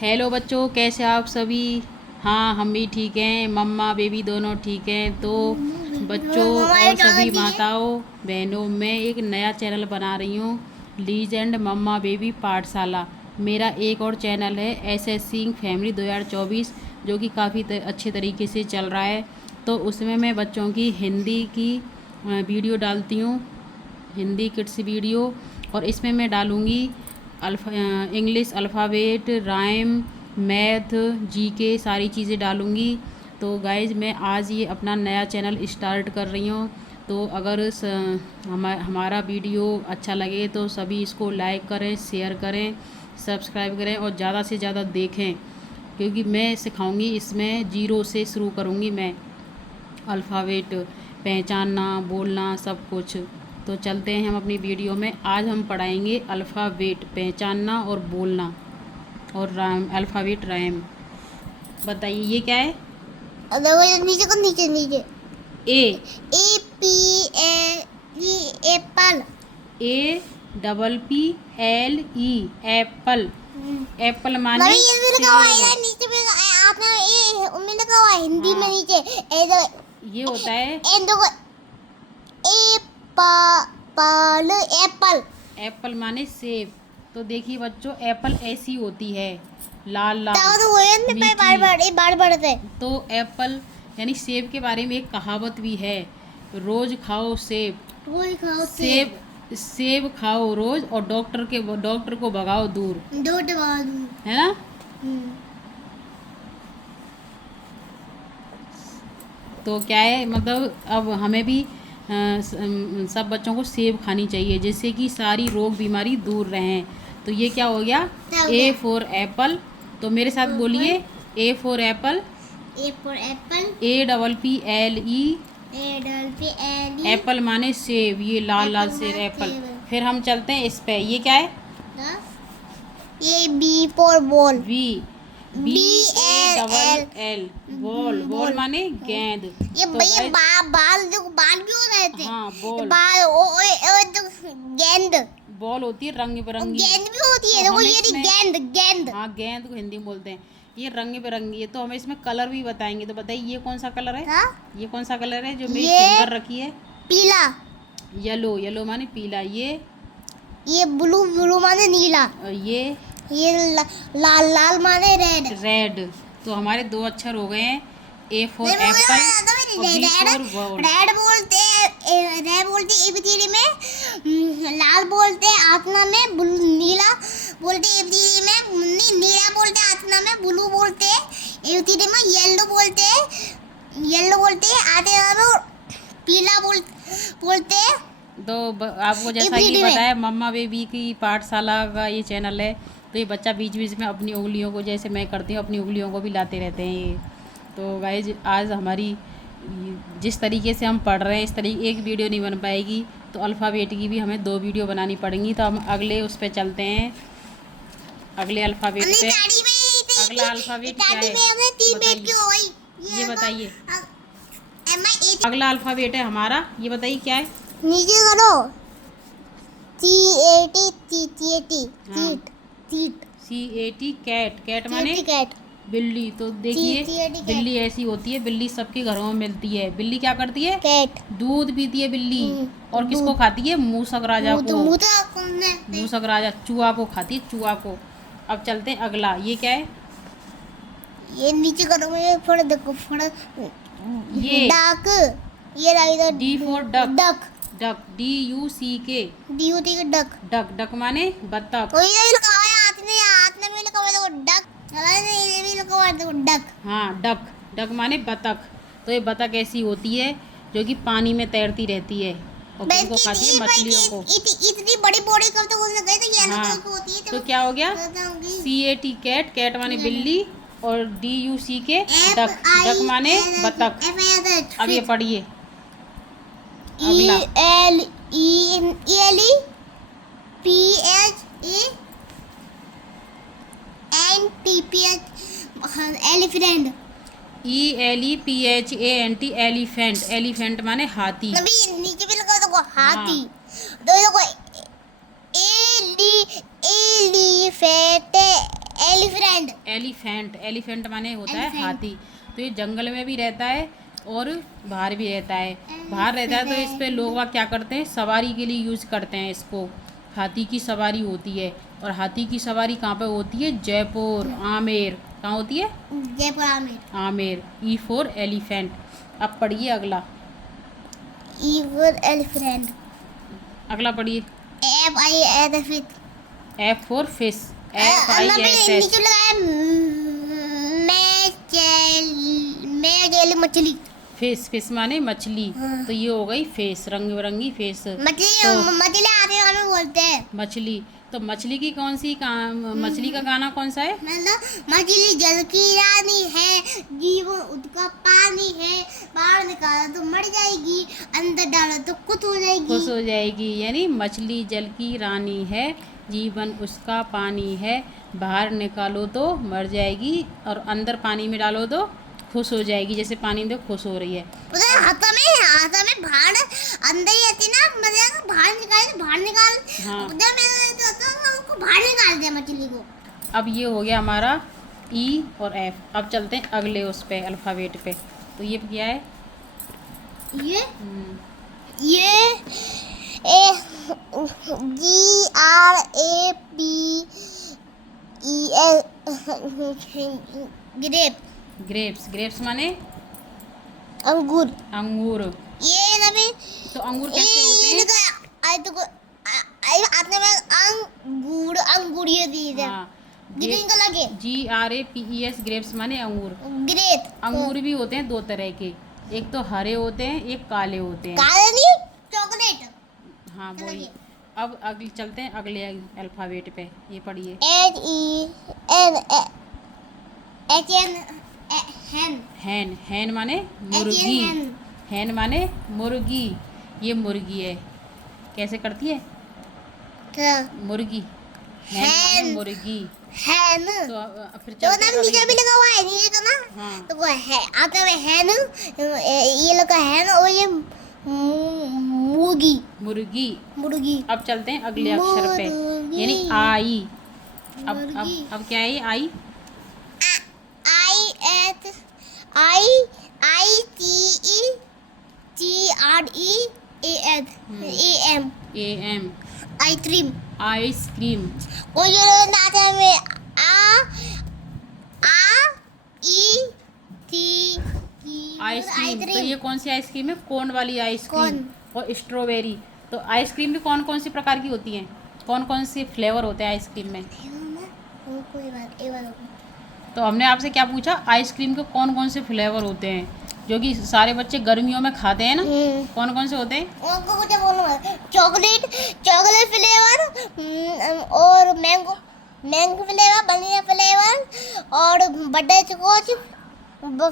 Hello बच्चों, कैसे आप सभी। हाँ, हम भी ठीक हैं, मम्मा बेबी दोनों ठीक हैं। तो बच्चों और सभी माताओं बहनों, मैं एक नया चैनल बना रही हूँ, लीजेंड मम्मा बेबी पाठशाला। मेरा एक और चैनल है एस सिंह फैमिली 2024, जो कि काफ़ी अच्छे तरीके से चल रहा है। तो उसमें मैं बच्चों की हिंदी की वीडियो डालती हूँ, हिंदी किड्स वीडियो। और इसमें मैं डालूँगी English alphabet, rhyme, math, GK, सारी चीज़ें डालूँगी। तो गाइज़, मैं आज ये अपना नया चैनल स्टार्ट कर रही हूँ। तो अगर हमारा वीडियो अच्छा लगे तो सभी इसको लाइक करें, शेयर करें, सब्सक्राइब करें और ज़्यादा से ज़्यादा देखें, क्योंकि मैं सिखाऊंगी, इसमें जीरो से शुरू करूँगी मैं, अल्फ़ाबेट पहचानना, बोलना, सब कुछ। तो चलते हैं हम अपनी वीडियो में। आज हम पढ़ाएंगे अल्फ़ाबेट पहचानना और बोलना, और राइम, अल्फ़ाबेट राइम। बताइए ये क्या है। नीचे को नीचे नीचे ए P E Apple. A double P L E Apple. Apple माने मम्मी ये भी लिखा हुआ है यार, नीचे भी आपने ए उम्मीद लिखा हुआ है हिंदी में नीचे ये होता है देखो एप्पल एप्पल। एप्पल माने सेब। तो देखिए बच्चों, एप्पल ऐसी होती है, लाल लाल तो वो ये मीठी। बार बार से। तो एप्पल यानी सेब के बारे में एक कहावत भी है, रोज खाओ सेब। रोज खाओ सेब सेब खाओ रोज, और डॉक्टर को भगाओ दूर, दो दबा है ना। तो क्या है, मतलब अब हमें भी सब बच्चों को सेब खानी चाहिए, जिससे कि सारी रोग बीमारी दूर रहें। तो ये क्या हो गया, ए फॉर एप्पल। तो मेरे साथ बोलिए, A for Apple, A double P L E Apple माने सेब, ये लाल लाल सेब एप्पल। फिर हम चलते हैं इस पे, ये क्या है, ये B for ball, B BALL ball. Ball माने गेंद। ये तो बाल जो बाल भी हो रहे थे। हाँ, बॉल गेंद बॉल होती है रंग बिरंगी। गेंद भी होती है। देखो ये गेंद। हाँ, गेंद को हिंदी में बोलते हैं। ये रंग बिरंगी है। तो हमें इसमें कलर भी बताएंगे। तो बताइए ये कौन सा कलर है। ये कौन सा कलर है जो मेरी फिंगर रखी है, पीला। येलो माने पीला। ये ब्लू माने नीला। ये लाल माने रेड। तो हमारे दो अक्षर हो गए हैं, ए फॉर एप्पल और बी फॉर बॉल। रेड बोलते एबीसीडी में, लाल बोलते आत्मा में, नीला बोलते एबीसीडी में, नीला बोलते आत्मा में, ब्लू बोलते एबीसीडी में, येलो बोलते आत्मा में, पीला बोलते। तो आपको जैसा कि बताया, मम्मा बेबी की पाठशाला का ये चैनल है। तो ये बच्चा बीच बीच में अपनी उंगलियों को, जैसे मैं करती हूँ, अपनी उंगलियों को भी लाते रहते हैं ये। तो गाइज, आज हमारी जिस तरीके से हम पढ़ रहे हैं, इस तरीके एक वीडियो नहीं बन पाएगी। तो अल्फ़ाबेट की भी हमें 2 वीडियो बनानी पड़ेंगी। तो हम अगले उस पर चलते हैं, अगले अल्फ़ाबेट पे। अगला अल्फ़ाबेट क्या है बताइए, ये बताइए। अगला अल्फ़ाबेट है हमारा, ये बताइए क्या है। नीचे करो, CAT कैट माने बिल्ली। तो देखिए, बिल्ली ऐसी होती है, बिल्ली सबके घरों में मिलती है। बिल्ली क्या करती है, दूध पीती है बिल्ली। और किसको खाती है, मूसक राजा को। मूसक राजा चूहा को खाती है, चूहा को। अब चलते हैं अगला, ये क्या है। ये नीचे करो, ये थोड़ा देखो, ये डक। ये D for duck, DUCK duck. Duck माने बत्तख। हाँ, डक माने बत्तख। तो ये बत्तख ऐसी होती है जो कि पानी में तैरती रहती है, और किनको खाती है, मछलियों को। इतनी बड़ी बॉडी कब तक उसने गई थी। हाँ, तो क्या हो गया, CAT कैट माने बिल्ली, और DUCK डक माने बत्तख। अब ये पढ़िए अगला, एलिफेंट। ELEPHANT elephant. एलिफेंट माने हाथी। नीचे भी लगा दो हाथी। तो देखो एलिफेंट एलिफेंट। एलिफेंट, एलिफेंट माने होता है Elephant. हाथी। तो ये जंगल में भी रहता है और बाहर भी रहता है। बाहर रहता है तो इस पे लोग वाग क्या करते हैं, सवारी के लिए यूज़ करते हैं इसको। हाथी की सवारी होती है। और हाथी की सवारी कहाँ पे होती है? जयपुर, आमेर। कहाँ होती है? Jaipur Amer. Amer. E for elephant. अब पढ़िए अगला। E for elephant. अगला पढ़िए। F I elephant. F for fish. F I S H. नीचे लगाया मैं जेल मछली। फिश, फिश माने मछली। हाँ। तो ये हो गई फिश, रंग बिरंगी फिश। मछली तो मछली आते में बोलते हैं। मछली। तो मछली की कौन सी मछली का गाना कौन सा है? मतलब मछली जल की रानी है, जीवन उसका पानी है, बाहर निकाला तो मर जाएगी, अंदर डाला तो कुछ हो जाएगी। खुश हो जाएगी। यानी मछली जल की रानी है, जीवन उसका पानी है, बाहर निकालो तो मर जाएगी और अंदर पानी में डालो तो खुश हो जाएगी। जैसे पानी में खुश हो रही है। उधर हाथ में बाहर अंदर ही आती ना, मतलब बाहर निकाल। हाँ। उधर मैं तो उसको बाहर निकाल दिया मछली को। अब ये हो गया हमारा ई और एफ। अब चलते हैं अगले उस पे, अल्फ़ाबेट पे। तो ये क्या है? ये a G R A P E L grape. Grapes. Grapes माने अंगूर। अंगूर। ये ना भी तो अंगूर कैसे होते हैं? आई तो आई आते में अंगूर अंगूर ये दी है। हाँ, ग्रीन कलर के GRAPES। ग्रेप्स माने अंगूर। ग्रेप। अंगूर भी होते हैं दो तरह के, एक तो हरे होते हैं, एक काले होते हैं। काले नहीं, चॉकलेट। हाँ वही। अब अगले चलते हैं अगले अल्फ़ाबेट पे। ये पढ़िए। हैन। हैन। हैन माने मुर्गी। हैन। हैन माने मुर्गी। ये मुर्गी है। कैसे करती है? मुर्गी। हैन माने हैन। मुर्गी। हैन तो फिर तो चलते ना हैं नीचे अगले भी पे। लगा हुआ है, नीचे तो ना। हाँ। तो वो है आते में हैन, ये लगा हैन और ये मुर्गी। मुर्गी। मुर्गी। अब चलते हैं अगले अक्षर पे, मुर्गी। यानी आई। अब मुर्गी। अब क्या है ये I? I T R E A M. AM। Ice cream. Ice cream. और ये लोग नाते में ई टी आइसक्रीम। तो ये कौन सी आइसक्रीम है? कोन वाली आइसक्रीम और स्ट्रॉबेरी। तो आइसक्रीम भी कौन कौन सी प्रकार की होती हैं? कौन कौन से फ्लेवर होते हैं आइसक्रीम में? तो हमने आपसे क्या पूछा, आइसक्रीम के कौन कौन से फ्लेवर होते हैं जो कि सारे बच्चे गर्मियों में खाते हैं ना? कौन कौन से होते हैं? उनको कुछ बोलना है। चॉकलेट फ्लेवर और मैंगो फ्लेवर, वनीला फ्लेवर और बटर स्कॉच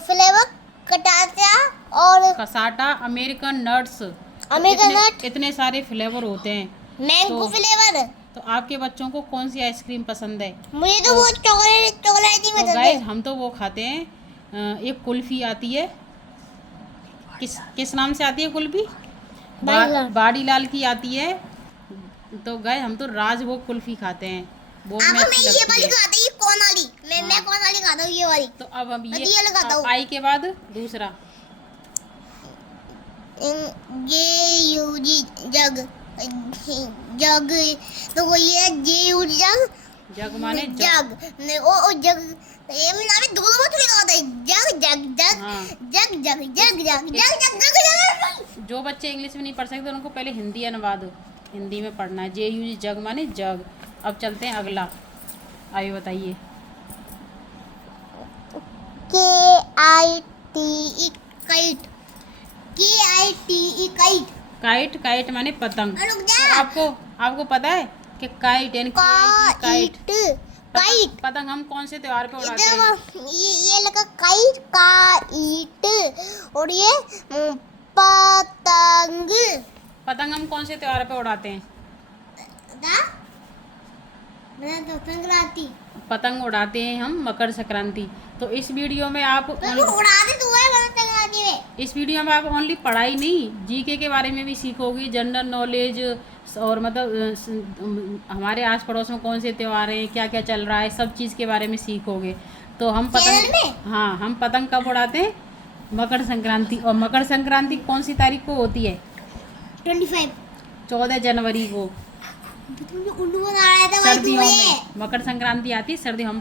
फ्लेवर, कटाचा और कसाटा, अमेरिकन नट्स। अमेरिकन नट, इतने सारे फ्लेवर होते हैं। मैंगो तो- फ्लेवर। तो आपके बच्चों को कौन सी आइसक्रीम पसंद है? मुझे तो वो चॉकलेट ही तो पसंद गाइस है। हम तो वो खाते हैं। एक कुल्फी आती है, किस नाम से आती है कुल्फी? बाड़ीलाल की आती है। तो गाइस हम तो राजभोग कुल्फी खाते हैं, वो हमें मैं अच्छी ये लगती वाली है। खाता हूँ, ये कौन वाली? मैं हाँ। कौन वाली खाता हूँ? ये वाली। तो अब हम मैं ये लगाता हूँ। आई के बाद दूसरा जग। तो वो ये जग। जग माने जग। ओ जग। ये में नाम दो मत लिखा होता है। जग। हाँ। जग। जो बच्चे इंग्लिश में नहीं पढ़ सकते उनको पहले हिंदी अनुवाद हिंदी में पढ़ना है। JUG जग माने जग। अब चलते हैं अगला। आइए बताइए। KITE kite. Kite. Kite. Kite माने पतंग। रुक तो जा। आपको पता है कि काइट यानी काइट काइट। पतंग हम कौन से त्योहार पे उड़ाते हैं? ये लगा काइट और ये पतंग। पतंग हम कौन से त्योहार पे उड़ाते हैं? संक्रांति। पतंग उड़ाते हैं हम मकर संक्रांति। तो इस वीडियो में आप उड़ाते तो है संक्रांति में। इस वीडियो में आप ओनली पढ़ाई नहीं, GK के बारे में भी सीखोगी, जनरल नॉलेज, और मतलब हमारे आस पड़ोस में कौन से त्यौहार हैं, क्या क्या चल रहा है, सब चीज़ के बारे में सीखोगे। तो हम चैनल में? पतंग, हाँ, हम पतंग कब उड़ाते हैं? मकर संक्रांति। और मकर संक्रांति कौन सी तारीख को होती है? 25। 14 जनवरी को। तुमने उल्लू बना रहा था भाई सर्दियों तुम्हें। में मकर संक्रांति आती है, सर्दी हम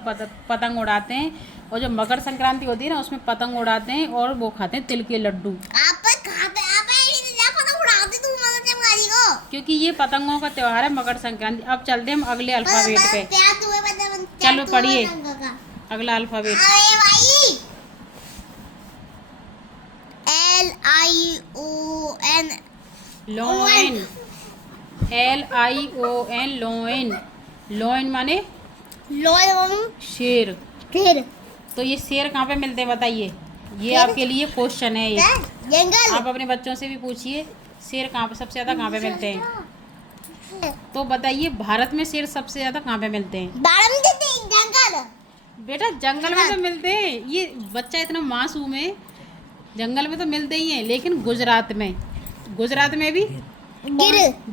पतंग उड़ाते हैं। और जब मकर संक्रांति होती है ना, उसमें पतंग उड़ाते हैं और वो खाते हैं तिल के लड्डू। आप कहाँ पे आप क्या पता उड़ाते तुम मगर चमगादड़ी को? क्योंकि ये पतंगों का त्योहार है मकर संक्रांति। अब चलते हैं हम अगले अल्फाबेट पे। प्यार तुम्हें पता चलो पढ़िए अगला अल्फाबेट। अरे भाई LION lion. LION lion. Lion माने लॉयन शेर। फिर तो ये शेर कहाँ पे मिलते हैं बताइए? ये शेर? आपके लिए क्वेश्चन है ये। जंगल आप अपने बच्चों से भी पूछिए शेर कहाँ पे सबसे ज़्यादा कहाँ पे मिलते हैं। तो बताइए भारत में शेर सबसे ज़्यादा कहाँ पे मिलते हैं? जंगल बेटा जंगल में तो मिलते हैं। ये बच्चा इतना मासूम है। जंगल में तो मिलते ही हैं, लेकिन गुजरात में भी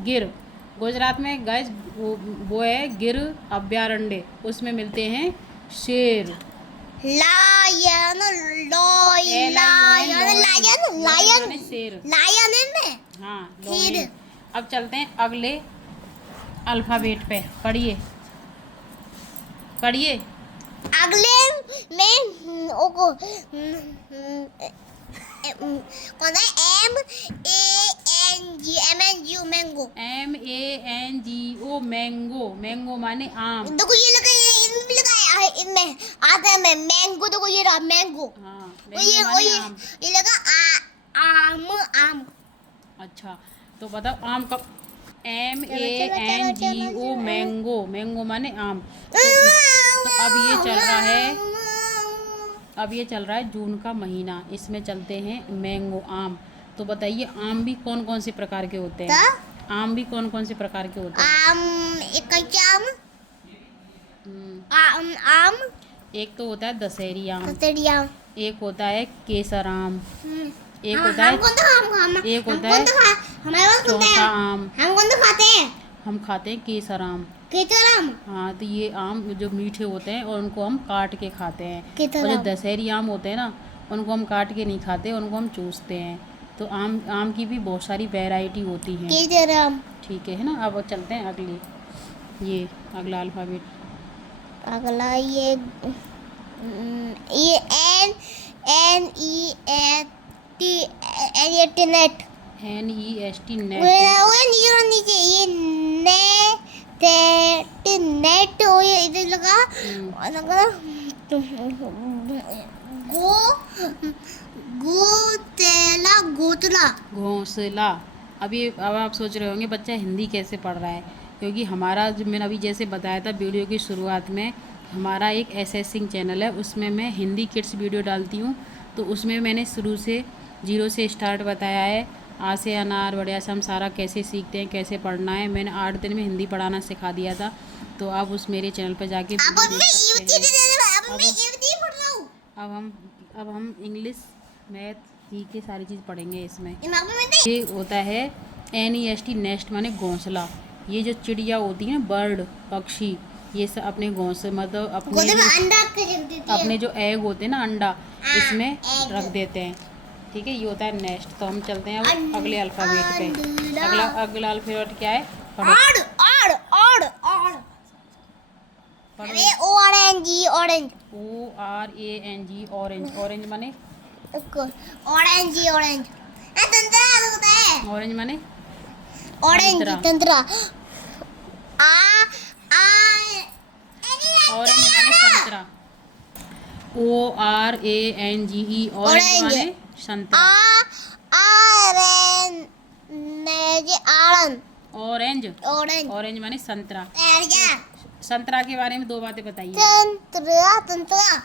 गिर। गुजरात में गैस वो है गिर अभयारण्य, उसमें मिलते हैं शेर। लायन लायन लायन लायन शेर। लायन में हाँ शेर। लोइन। अब चलते हैं अगले अल्फाबेट पे। पढ़िए पढ़िए। अगले में ओको कौन है MANG mango. MANGO mango. Mango माने आम। देखो ये लगा इनमें लगा है इनमें आता है मैं मैंगो। देखो ये रहा मैंगो। हाँ ये मैंगो माने आम। ये लगा आम आम। अच्छा तो बताओ आम का MANGO मैंगो। मैंगो माने आम। तो अब ये चल रहा है जून का महीना, इसमें चलते हैं मैंगो आम। तो बताइए आम भी कौन कौन से प्रकार के होते हैं? आम भी कौन कौन से प्रकार के होते हैं? आम एक कच्चा आम आम एक तो होता है दशहरी आम, कतरी आम। एक होता है केसर आम, एक हाँ, होता है हम कौन सा एक होता है हमारे पास कौन सा चौसा है? आम। हम कौन सा खाते हैं? हम खाते हैं केसर आम। केसर आम। हाँ तो ये आम जो मीठे होते हैं और उनको हम काट के खाते हैं। केसर और जो आम। दशहरी आम होते हैं ना, उनको हम काट के नहीं खाते, उनको हम चूसते हैं। तो आम की भी बहुत सारी वैरायटी होती हैं। केसर आम। ठीक है ना। अब चलते हैं अगली ये अगला अल्फ़ाबेट। अगला ये NEST नेट। NEST net. नीचे ये नेट हो ये इधर लगा और लगा गोतला। घोंसला। अब आप सोच रहे होंगे बच्चा हिंदी कैसे पढ़ रहा है, क्योंकि हमारा जो मैंने अभी जैसे बताया था वीडियो की शुरुआत में, हमारा एक एसेसिंग चैनल है, उसमें मैं हिंदी किड्स वीडियो डालती हूँ। तो उसमें मैंने शुरू से 0 से स्टार्ट बताया है। आ से अनार बढ़िया से हम सारा कैसे सीखते हैं, कैसे पढ़ना है। मैंने 8 दिन में हिंदी पढ़ाना सिखा दिया था। तो आप उस मेरे चैनल पर जाके अब हम इंग्लिश मैथ ही की सारी चीज़ पढ़ेंगे इसमें। ये होता है NEST नेस्ट माने घोंसला। ये जो चिड़िया होती है बर्ड पक्षी, ये सब अपने घोंसले मतलब अपने जो एग होते हैं ना अंडा, इसमें रख देते हैं। ठीक है, ये होता है नेस्ट। तो हम चलते हैं अब अगले अल्फ़ाबेट पे। अगला अल्फ़ाबेट क्या है? ऑरेंज। ORANG orange. ऑरेंज माने ऑरेंज संतरा होता है। ऑरेंज माने ऑरेंज संतरा। ऑरेंज माने संतरा। ORANGE ऑरेंज माने संतरा। ऑरेंज। ऑरेंज माने संतरा। संतरा के बारे में 2 बातें बताइए। संतरा।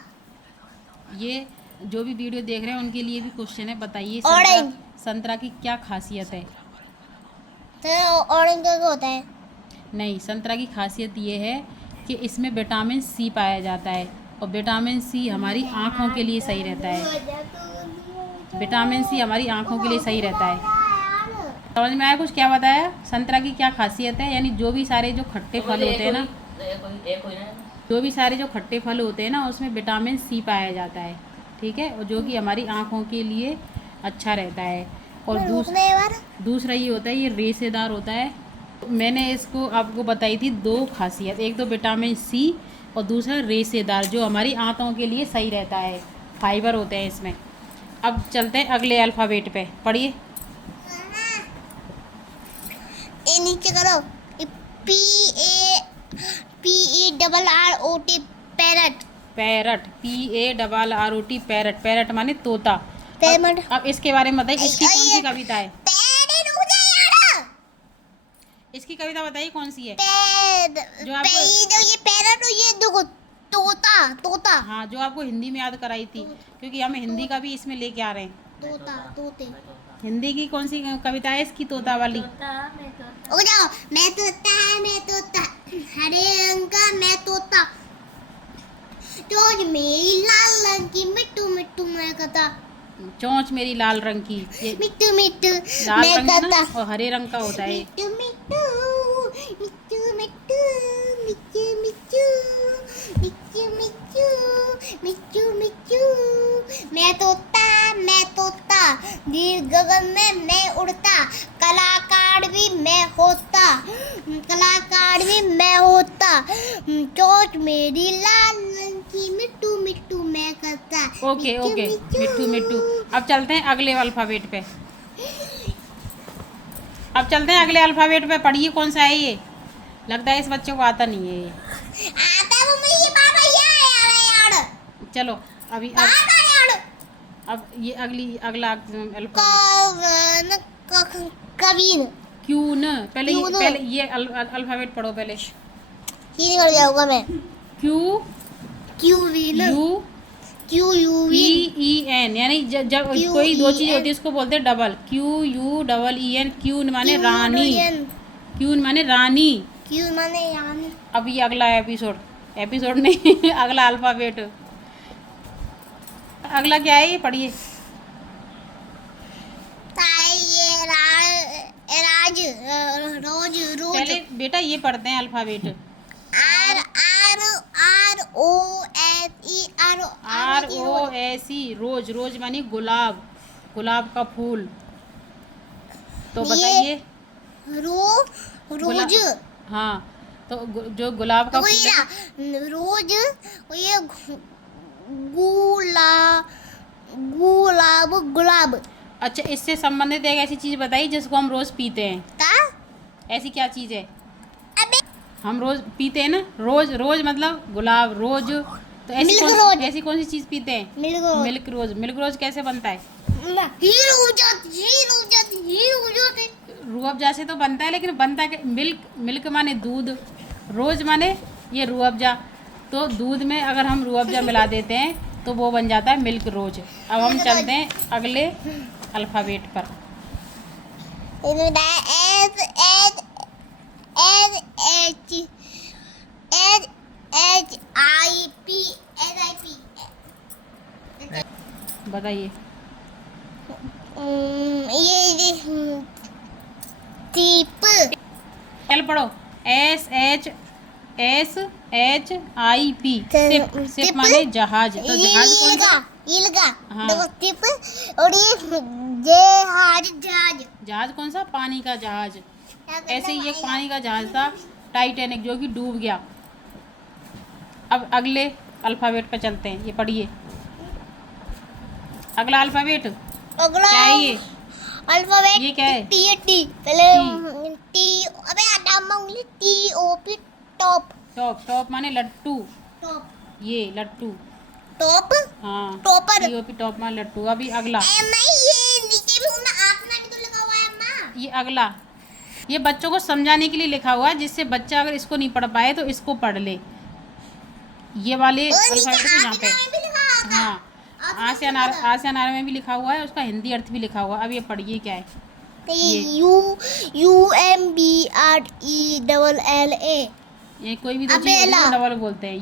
ये जो भी वीडियो देख रहे हैं उनके लिए भी क्वेश्चन है, बताइए ऑरेंज। संतरा की क्या खासियत है? ऑरेंज का होता है? नहीं, संतरा की खासियत ये है कि इसमें विटामिन C पाया जाता है, और विटामिन C हमारी आँखों के लिए सही रहता है। विटामिन C हमारी आँखों के लिए सही रहता है। समझ में आया कुछ? क्या बताया संतरा की क्या खासियत है? यानी जो भी सारे जो खट्टे फल होते हैं ना, जो भी सारे जो खट्टे फल होते हैं ना, उसमें विटामिन सी पाया जाता है, ठीक है, और जो कि हमारी आँखों के लिए अच्छा रहता है। और दूसरा ये होता है, ये रेशेदार होता है। मैंने इसको आपको बताई थी दो खासियत, एक तो विटामिन सी और दूसरा रेशेदार, जो हमारी आंतों के लिए सही रहता है, फाइबर होते हैं इसमें। अब चलते हैं अगले अल्फ़ाबेट पे, पढ़िए। ए नीचे करो, P A double R O T, parrot. Parrot, PARROT, parrot. Parrot माने तोता। पैरट। अब इसके बारे में बताइए, इसकी कौन सी कविता है? इसकी कविता बताइए कौन सी है? जो आपको ये पैरट और ये देखो तोता, तोता। हाँ, जो आपको हिंदी में याद कराई थी, क्योंकि हम हिंदी का भी इसमें लेके आ रहे हैं। तोता, तोते। हिंदी की कौन सी कविता है इसकी, तोता वाली? ओ जाओ, मैं तोता, हरे रंग का मैं तोता, चोंच मेरी लाल रंग की, मिट्टू मिट्टू मैं कहता। चोंच मेरी लाल रंग की, ये मिट्टू मिट्टू लाल मैं रंग है ना, कहता। और हरे रंग का होता है। मिट्टू मिट्टू मिट्टू मिट्टू मिट्टू मिट्टू मिट्टू मिट्टू मिट्टू मिट्टू मैं तोता, नील गगन में मैं उड़ता, कलाकार भी मैं होता, चोंच मेरी लाल रंग की, मिट्टू मिट्टू मैं करता। ओके ओके, मिट्टू मिट्टू। अब चलते हैं अगले अल्फ़ाबेट पे। पढ़िए कौन सा है ये? लगता है इस बच्चे को आता नहीं है ये। आता वो मेरी बाबा यार। चलो अभी अब ये अगला अल्फ़ाबेट। कवीन। क्यों न, पहले ये अल्फ़ाबेट पढ़ो पहले। ये कर जाऊंगा मैं। क्यू यू EEN, यानी जब कोई दो चीज़ होती है उसको बोलते हैं डबल। QUEEN। क्यून माने रानी, क्यून माने रानी। क्यों माने यानी। अब ये अगला एपिसोड नहीं अगला अल्फ़ाबेट। अगला क्या है ये, पढ़िए। रोज पहले बेटा ये पढ़ते हैं अल्फ़ाबेट। ROSE, रोज। रोज मानी गुलाब, गुलाब का फूल। तो बताइए। रोज। हाँ, तो जो गुलाब का फूल है, रोज ये गुलाब। अच्छा, इससे संबंधित एक ऐसी चीज़ बताइए जिसको हम रोज़ पीते हैं। ऐसी क्या चीज़ है? अबे हम रोज़ पीते हैं ना, रोज़ मतलब गुलाब, रोज। तो ऐसी कौन सी चीज़ पीते हैं? मिल्क रोज। मिल्क रोज कैसे बनता है? रूअफ़ज़ा से तो बनता है, लेकिन बनता है मिल्क माने दूध, रोज माने ये रूअफ़ज़ा। तो दूध में अगर हम रूअफ़ज़ा मिला देते हैं तो वो बन जाता है मिल्क रोज। अब हम चलते हैं अगले अल्फ़ाबेट पर। बताइए। एल पढ़ो। SHIP। सिप माने जहाज। तो जहाज कौन सा? हाँ। और ये जहाज कौन सा? पानी का जहाज। ऐसे ही एक पानी का जहाज था टाइटैनिक, जो कि डूब गया। अब अगले अल्फ़ाबेट पर चलते हैं, ये पढ़िए। अगला अल्फ़ाबेट क्या है ये? अल्फाबेट ये क्या है? टी। पहले टी। अबे उंगली TOP, टॉप। टॉप माने लट्टू। टॉप। ये लट्टू। टॉप। हाँ, टॉपर। TOP, टॉप माने लट्टू। अभी अगला, ये नीचे भी आसमान की तो लिखा हुआ है अम्मा। ये अगला, ये बच्चों को समझाने के लिए लिखा हुआ है, जिससे बच्चा अगर इसको नहीं पढ़ पाए तो इसको पढ़ ले। ये वाले अल्फ़ाबेट को यहाँ पे, हाँ, आसियानार में भी लिखा हुआ है, उसका हिंदी अर्थ भी लिखा हुआ है। अब ये पढ़िए क्या है? UMBRELLA। ये कोई भी दो चीज़ डबल बोलते हैं।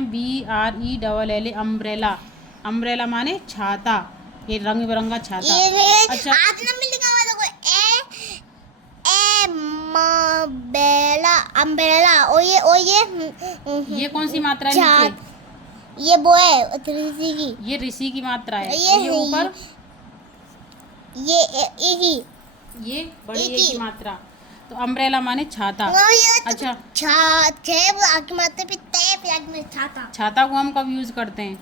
UMBRELLA, umbrella. अम्ब्रेला माने छाता, ये रंग बिरंगा छाता। ये अच्छा, आसमान में लिखा हुआ है, देखो अम्ब्रेला अम्ब्रेला और ये कौन सी मात्रा है चार। नीचे? ये वो है ऋषि की। ये ऋषि की मात्रा है। ये और ये ऊपर ये एक ही। ये बड़ी एक ए ही। की मात्रा। तो अम्ब्रेला माने छाता। और ये अच्छा, मात्र पे तय प्याज में छाता। छाता को हम कब यूज करते हैं?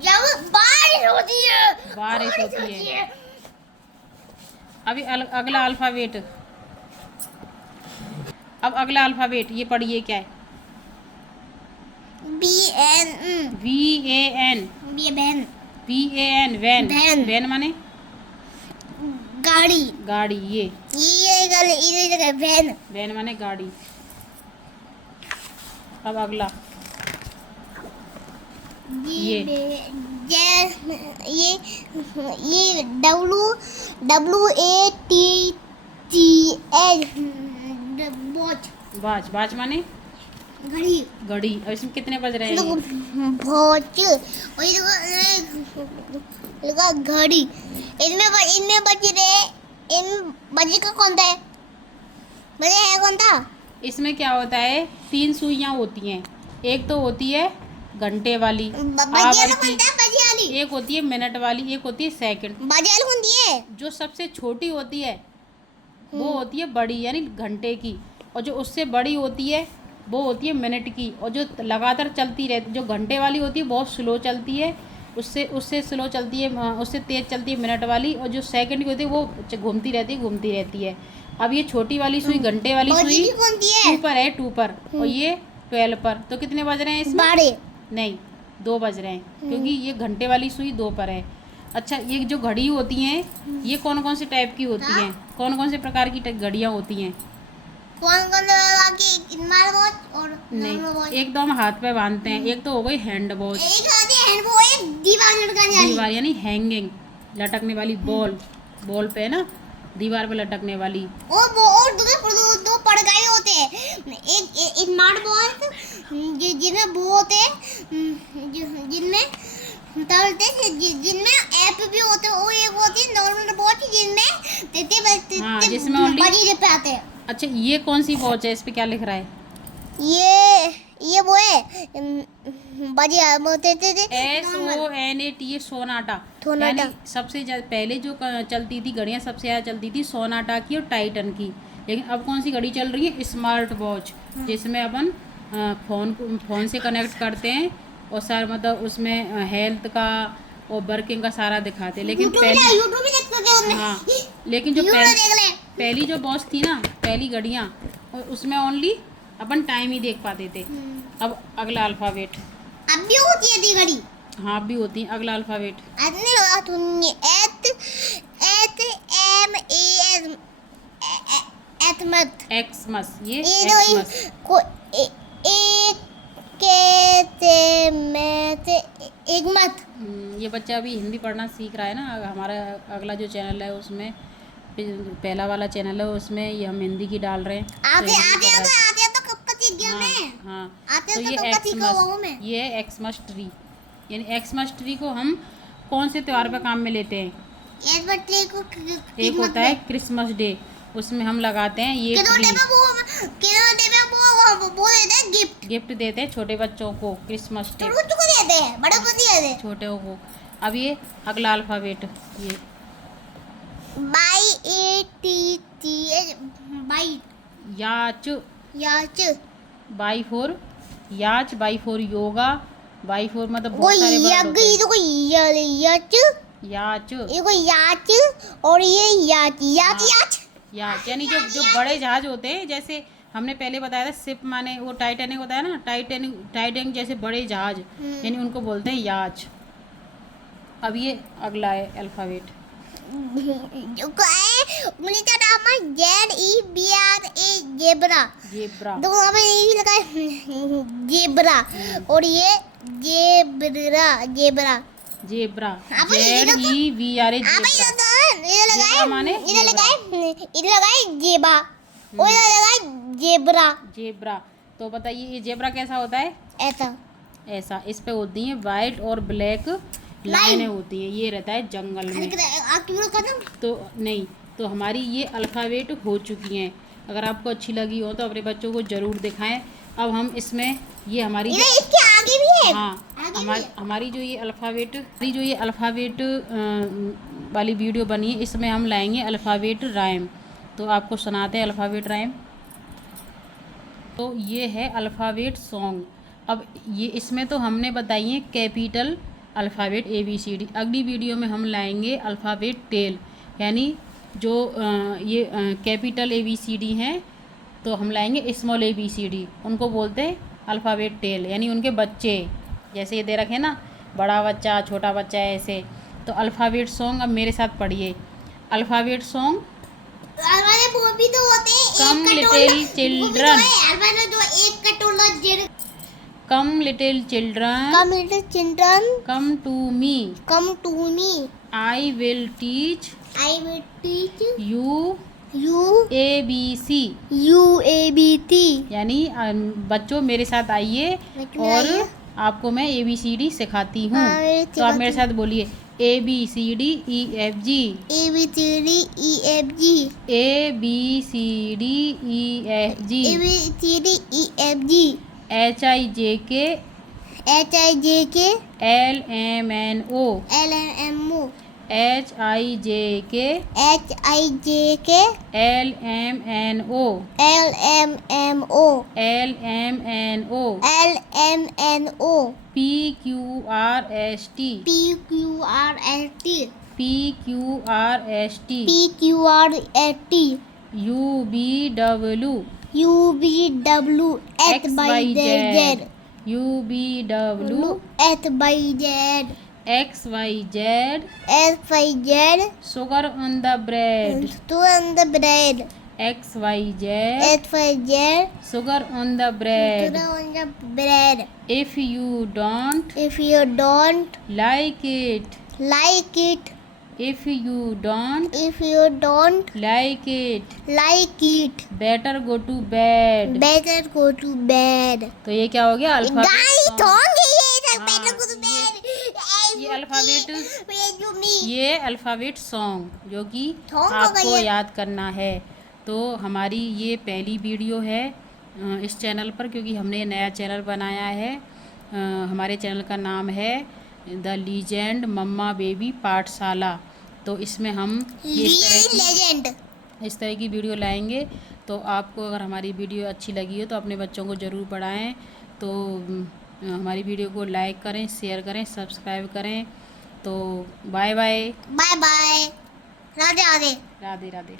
जब बारिश होती है। बारिश होती है। अभी अगला अल्फाबेट। अब अगला अल्फाबेट ये पढ़िए क्या है? BN VAN। ये बहन। VAN van. वैन। वैन माने गाड़ी। गाड़ी। ये ये वैन। वैन माने गाड़ी। अब अगला ये ये WATCH वॉच। बाज। बाज माने घड़ी। घड़ी। अब इसमें कितने बज रहे हैं? वॉच और ये लगा घड़ी। इनमें बज रहे। इन बजे का कौन था? बजे है कौन था? इसमें क्या होता है, 3 सुइयां होती हैं। एक तो होती है घंटे वाली, आवर की। बजे वाली। एक होती है मिनट वाली, एक होती है सेकंड। बजे वाली कौन दी है? जो सबसे छोटी होती है वो होती है बड़ी, यानी घंटे की। और जो उससे बड़ी होती है वो होती है मिनट की। और जो लगातार चलती रहती, जो घंटे वाली होती है बहुत स्लो चलती है, उससे स्लो चलती है, उससे तेज़ चलती है मिनट वाली। और जो सेकंड की होती है वो घूमती रहती है। अब ये छोटी वाली सुई, घंटे वाली सुई कौन दी है? 2 पर है, 2 पर। और ये 12 पर। तो कितने बज रहे हैं इसमें? 12। नहीं, 2 बज रहे हैं, क्योंकि ये घंटे वाली सुई 2 पर है। अच्छा, ये जो घड़ी होती हैं ये कौन कौन से टाइप की होती हैं? कौन कौन से प्रकार की घड़ियाँ होती हैं? कौन की स्मार्ट वॉच और नॉर्मल वॉच। नहीं, एक तो हम हाथ पे बांधते हैं, एक तो हो गई हैंड वॉच। एक आती है हैंड वो एक दीवार लटकाने वाली। दीवार यानी हैंगिंग, लटकने वाली। बॉल पे ना, दीवार पे लटकने वाली। और वो और दो पड़काई होते हैं। एक स्मार्ट वॉच जिनमें वो होते हैं, जिनमें जिनमें ऐप भी होते हैं। और एक होती है नॉर्मल वॉच जिनमें हाँ, जिसमें only- बड़ी पे आते हैं। अच्छा, ये कौन सी वॉच है? इस पे क्या लिख रहा है? ये वो है बढ़िया बोलते थे SONAT, ये सोनाटा। सोनाटा। यानी सबसे पहले जो चलती थी घड़ियाँ, सबसे ज़्यादा चलती थी सोनाटा की और टाइटन की। लेकिन अब कौन सी घड़ी चल रही है? स्मार्ट वॉच, जिसमें अपन फ़ोन से कनेक्ट करते हैं और सारा मतलब उसमें हेल्थ का और वर्किंग का सारा दिखाते हैं। लेकिन पहले यूट्यूब भी देख सकते हो। हाँ, लेकिन जो पहली जो वॉच थी ना, पहली घड़ियाँ, और उसमें ओनली अपन टाइम ही देख पाते थे। अब अगला अल्फ़ाबेट। अब भी होती है दी घड़ी। हाँ, अब भी होती है। अगला अल्फ़ाबेट। एक्समस। ये एक्समस। ये बच्चा अभी हिंदी पढ़ना सीख रहा है ना। हमारा अगला जो चैनल है उसमें, पहला वाला चैनल है उसमें ये हम हिंदी की डाल रहे हैं। हाँ, तो ये एक्समस, ये है एक्समस ट्री। यानी एक्समस ट्री को हम कौन से त्योहार पे काम में लेते हैं? एक होता है क्रिसमस डे, उसमें हम लगाते हैं ये ट्री। गिफ्ट देते हैं छोटे बच्चों को क्रिसमस डे, छोटे को। अब ये अगला अल्फ़ाबेट, ये याच। बाई फोर याच, by four yoga, by four मतलब बहुत सारे वर्ड होते हैं। याच और ये याच याच यानी जो बड़े जहाज होते हैं, जैसे हमने पहले बताया था शिप माने वो टाइटैनिक होता है ना, टाइटैनिक जैसे बड़े जहाज, यानी उनको बोलते हैं याच। अब ये अगला है अल्फ़ाबेट। जेब्रा। जेब्रा। जेब्रा और ये जेब्रा। Zebra ZEBRA। जेब्रा माने जेबा और जेब्रा। जेब्रा। तो बताइए ये जेब्रा कैसा होता है? ऐसा। इस पे होती है वाइट और ब्लैक लाइनें होती हैं। ये रहता है जंगल में। तो नहीं, तो हमारी ये अल्फ़ाबेट हो चुकी हैं। अगर आपको अच्छी लगी हो तो अपने बच्चों को ज़रूर दिखाएं। अब हम इसमें ये हमारी इसके आगे भी है। हाँ, हमारी जो ये अल्फ़ाबेट वाली वीडियो बनी है, इसमें हम लाएंगे अल्फ़ाबेट राइम। तो आपको सुनाते हैं अल्फ़ाबेट राइम। तो ये है अल्फ़ाबेट सॉन्ग। अब ये इसमें तो हमने बताई है कैपिटल अल्फ़ाबेट ABCD। अगली वीडियो में हम लाएंगे अल्फ़ाबेट टेल, यानी जो ये कैपिटल ABCD हैं तो हम लाएंगे स्मॉल ABCD, उनको बोलते हैं अल्फ़ाबेट टेल, यानी उनके बच्चे। जैसे ये दे रखे ना, बड़ा बच्चा छोटा बच्चा है ऐसे। तो अल्फ़ाबेट सॉन्ग अब मेरे साथ पढ़िए। Alphabet song. वो भी तो होते हैं। Come little children, come little children, come to me, I will teach you ABC, यानी बच्चों मेरे साथ आइए और आपको मैं ABCD सिखाती हूँ। तो आप मेरे साथ बोलिए ABCD EFG, ABCD EFG, HIJK LMNO, HIJK LMNO, PQRST, UBW, XYZ, sugar on the bread, XYZ, sugar on the bread. If you don't like it, if you don't like it, better go to bed. तो ये क्या हो गया alphabet ये alphabet song जो कि आपको याद करना है। तो हमारी ये पहली वीडियो है इस चैनल पर, क्योंकि हमने नया चैनल बनाया है। हमारे चैनल का नाम है द लीजेंड मम्मा बेबी पाठशाला। तो इसमें हम इस तरह की वीडियो लाएंगे। तो आपको अगर हमारी वीडियो अच्छी लगी हो तो अपने बच्चों को ज़रूर पढ़ाएं। तो हमारी वीडियो को लाइक करें, शेयर करें, सब्सक्राइब करें। तो बाय बाय, राधे राधे। राधे राधे।